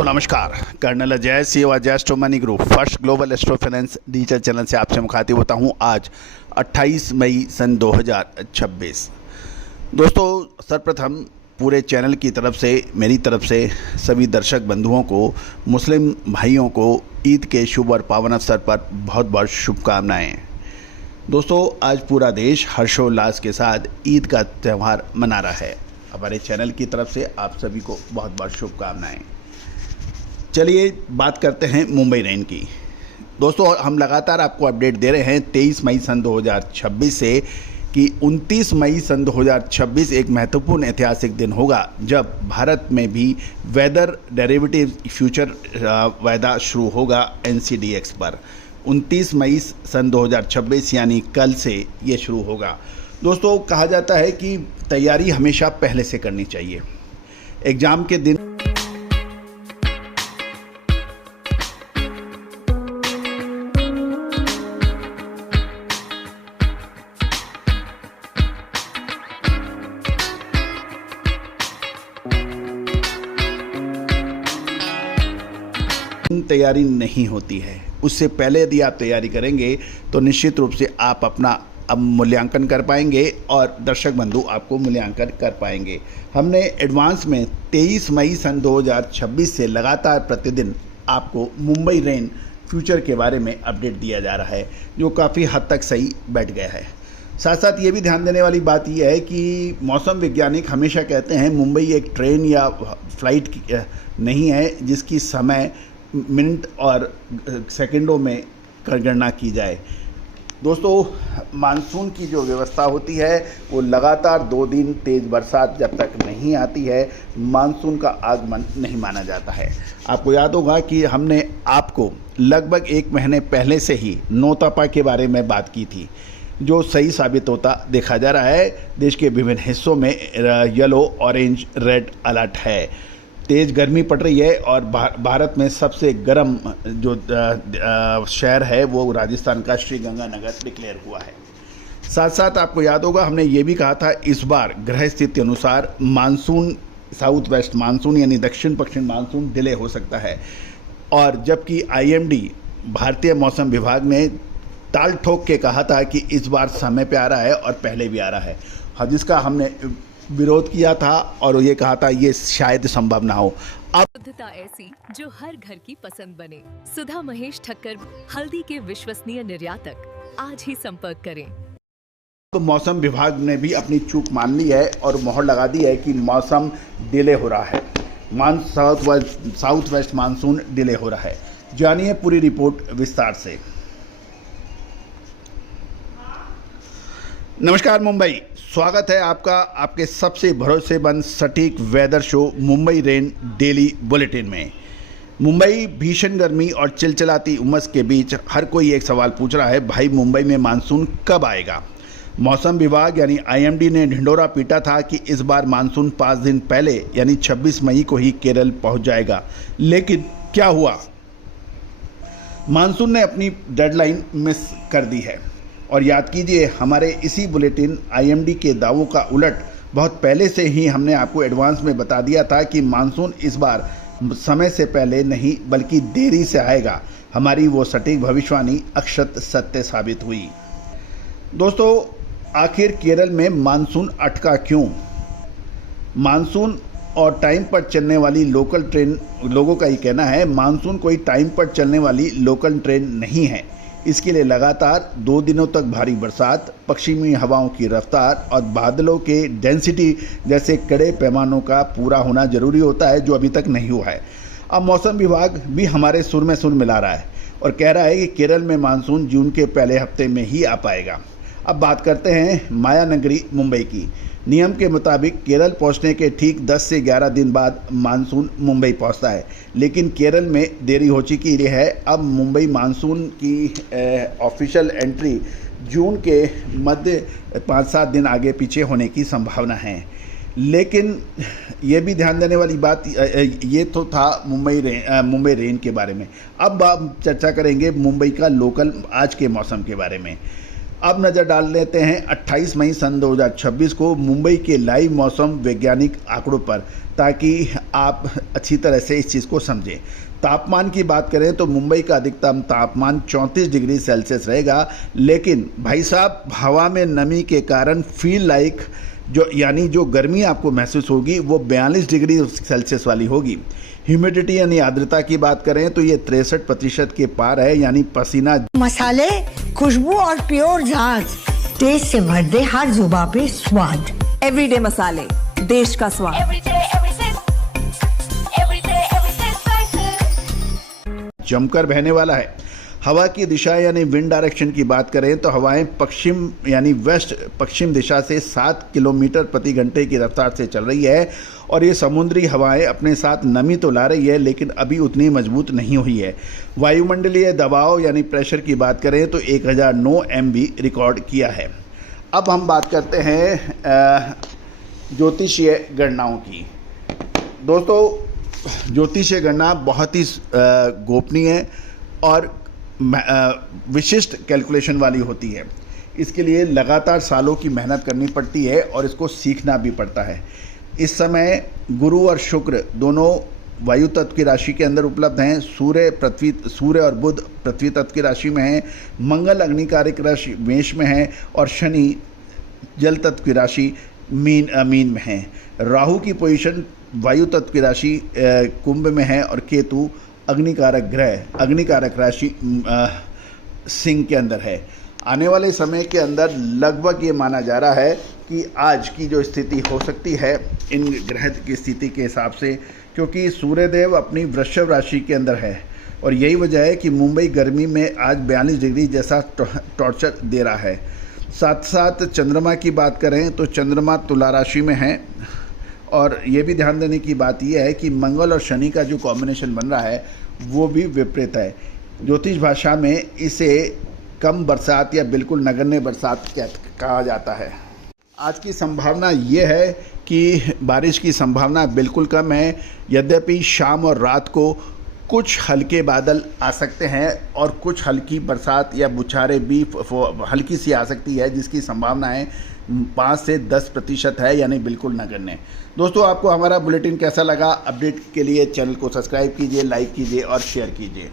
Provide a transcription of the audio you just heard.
दोस्तों नमस्कार। Colonel Ajay CEO Ajay astro money group first global astro finance digital channel से आपसे मुखातिब होता हूं। आज 28 मई सन 2026। दोस्तों सर्वप्रथम पूरे चैनल की तरफ से मेरी तरफ से सभी दर्शक बंधुओं को, मुस्लिम भाइयों को ईद के शुभ और पावन अवसर पर बहुत बहुत शुभकामनाएँ। दोस्तों आज पूरा देश हर्षोल्लास के साथ ईद का त्यौहार मना रहा है। हमारे चैनल की तरफ से आप सभी को बहुत बहुत शुभकामनाएँ। चलिए बात करते हैं मुंबई रेन की। दोस्तों हम लगातार आपको अपडेट दे रहे हैं 23 मई सन 2026 से कि 29 मई सन 2026 एक महत्वपूर्ण ऐतिहासिक दिन होगा जब भारत में भी वेदर डेरिवेटिव फ्यूचर वायदा शुरू होगा NCDX पर। 29 मई सन 2026 यानी कल से ये शुरू होगा। दोस्तों कहा जाता है कि तैयारी हमेशा पहले से करनी चाहिए। एग्ज़ाम के दिन तैयारी नहीं होती है, उससे पहले यदि आप तैयारी करेंगे तो निश्चित रूप से आप अपना अब मूल्यांकन कर पाएंगे और दर्शक बंधु आपको मूल्यांकन कर पाएंगे। हमने एडवांस में 23 मई सन 2026 से लगातार प्रतिदिन आपको मुंबई रेन फ्यूचर के बारे में अपडेट दिया जा रहा है, जो काफ़ी हद तक सही बैठ गया है। साथ साथ ये भी ध्यान देने वाली बात यह है कि मौसम वैज्ञानिक हमेशा कहते हैं मुंबई एक ट्रेन या फ्लाइट नहीं है जिसकी समय मिनट और सेकंडों में गणना की जाए। दोस्तों मानसून की जो व्यवस्था होती है वो लगातार 2 दिन तेज़ बरसात जब तक नहीं आती है मानसून का आगमन नहीं माना जाता है। आपको याद होगा कि हमने आपको लगभग 1 महीने पहले से ही नौतपा के बारे में बात की थी, जो सही साबित होता देखा जा रहा है। देश के विभिन्न हिस्सों में येलो, ऑरेंज, रेड अलर्ट है। तेज़ गर्मी पड़ रही है और भारत में सबसे गर्म जो शहर है वो राजस्थान का श्रीगंगानगर डिक्लेयर हुआ है। साथ साथ आपको याद होगा हमने ये भी कहा था इस बार ग्रह स्थिति अनुसार मानसून साउथ वेस्ट मानसून यानी दक्षिण पश्चिम मानसून डिले हो सकता है। और जबकि IMD भारतीय मौसम विभाग ने ताल ठोक के कहा था कि इस बार समय पे आ रहा है और पहले भी आ रहा है, जिसका हमने विरोध किया था और ये कहा था ये शायद संभव ना हो। अब शुद्धता ऐसी जो हर घर की पसंद बने। सुधा महेश ठक्कर, हल्दी के विश्वसनीय निर्यातक। आज ही संपर्क करें। तो मौसम विभाग ने भी अपनी चूक मान ली है और मोहर लगा दी है कि मौसम डिले हो रहा है, साउथ वेस्ट मानसून डिले हो रहा है। जानिए पूरी रिपोर्ट विस्तार से। नमस्कार मुंबई, स्वागत है आपका आपके सबसे भरोसेमंद सटीक weather show Mumbai rain daily bulletin में। मुंबई भीषण गर्मी और चिलचिलाती उमस के बीच हर कोई एक सवाल पूछ रहा है, भाई मुंबई में मानसून कब आएगा। मौसम विभाग यानी IMD ने ढिंढोरा पीटा था कि इस बार मानसून 5 दिन पहले यानी 26 मई को ही केरल पहुंच जाएगा, लेकिन क्या हुआ? मानसून ने अपनी डेडलाइन मिस कर दी है। और याद कीजिए हमारे इसी बुलेटिन IMD के दावों का उलट बहुत पहले से ही हमने आपको एडवांस में बता दिया था कि मानसून इस बार समय से पहले नहीं बल्कि देरी से आएगा। हमारी वो सटीक भविष्यवाणी अक्षत सत्य साबित हुई। दोस्तों आखिर केरल में मानसून अटका क्यों? मानसून और टाइम पर चलने वाली लोकल ट्रेन, लोगों का ये कहना है मानसून कोई टाइम पर चलने वाली लोकल ट्रेन नहीं है। इसके लिए लगातार 2 दिनों तक भारी बरसात, पश्चिमी हवाओं की रफ्तार और बादलों के डेंसिटी जैसे कड़े पैमानों का पूरा होना जरूरी होता है, जो अभी तक नहीं हुआ है। अब मौसम विभाग भी हमारे सुर में सुर मिला रहा है और कह रहा है कि केरल में मानसून जून के पहले हफ्ते में ही आ पाएगा। अब बात करते हैं माया नगरी मुंबई की। नियम के मुताबिक केरल पहुंचने के ठीक 10 से 11 दिन बाद मानसून मुंबई पहुंचता है, लेकिन केरल में देरी हो चुकी है। अब मुंबई मानसून की ऑफिशियल एंट्री जून के मध्य 5-7 दिन आगे पीछे होने की संभावना है। लेकिन ये भी ध्यान देने वाली बात, ये तो था मुंबई रेन के बारे में। अब आप चर्चा करेंगे मुंबई का लोकल आज के मौसम के बारे में। अब नज़र डाल लेते हैं 28 मई सन 2026 को मुंबई के लाइव मौसम वैज्ञानिक आंकड़ों पर, ताकि आप अच्छी तरह से इस चीज़ को समझें। तापमान की बात करें तो मुंबई का अधिकतम तापमान 34 डिग्री सेल्सियस रहेगा, लेकिन भाई साहब हवा में नमी के कारण फील लाइक यानी जो गर्मी आपको महसूस होगी वो 42 डिग्री सेल्सियस वाली होगी। ह्यूमिडिटी यानी आर्द्रता की बात करें तो ये 63% के पार है, यानी पसीना मसाले, खुशबू और प्योर झाग टेस्ट से भर दे हर जुबां पे स्वाद। एवरीडे मसाले, देश का स्वाद। जमकर बहने वाला है। हवा की दिशा यानी विंड डायरेक्शन की बात करें तो हवाएं पश्चिम यानी वेस्ट पश्चिम दिशा से 7 किलोमीटर प्रति घंटे की रफ्तार से चल रही है, और ये समुद्री हवाएं अपने साथ नमी तो ला रही है, लेकिन अभी उतनी मजबूत नहीं हुई है। वायुमंडलीय दबाव यानी प्रेशर की बात करें तो 1009 MB रिकॉर्ड किया है। अब हम बात करते हैं ज्योतिषीय गणनाओं की। दोस्तों, ज्योतिषीय गणना बहुत ही गोपनीय और विशिष्ट कैलकुलेशन वाली होती है। इसके लिए लगातार सालों की मेहनत करनी पड़ती है और इसको सीखना भी पड़ता है। इस समय गुरु और शुक्र दोनों वायु तत्व की राशि के अंदर उपलब्ध हैं। सूर्य और बुध पृथ्वी तत्व की राशि में हैं। मंगल अग्निकारक राशि मेष में है, और शनि जल तत्व की राशि मीन में है। राहु की पोजीशन वायु तत्व की राशि कुंभ में है, और केतु अग्निकारक ग्रह अग्निकारक राशि सिंह के अंदर है। आने वाले समय के अंदर लगभग ये माना जा रहा है कि आज की जो स्थिति हो सकती है इन ग्रह की स्थिति के हिसाब से, क्योंकि सूर्यदेव अपनी वृषभ राशि के अंदर है, और यही वजह है कि मुंबई गर्मी में आज 42 डिग्री जैसा टॉर्चर दे रहा है। साथ साथ चंद्रमा की बात करें तो चंद्रमा तुला राशि में है, और ये भी ध्यान देने की बात यह है कि मंगल और शनि का जो कॉम्बिनेशन बन रहा है वो भी विपरीत है। ज्योतिष भाषा में इसे कम बरसात या बिल्कुल नगण्य बरसात कहा जाता है। आज की संभावना ये है कि बारिश की संभावना बिल्कुल कम है, यद्यपि शाम और रात को कुछ हल्के बादल आ सकते हैं और कुछ हल्की बरसात या बौछारें भी हल्की सी आ सकती है, जिसकी संभावना है 5 से 10% है, यानी बिल्कुल नगण्य। दोस्तों, आपको हमारा बुलेटिन कैसा लगा? अपडेट के लिए चैनल को सब्सक्राइब कीजिए, लाइक कीजिए और शेयर कीजिए।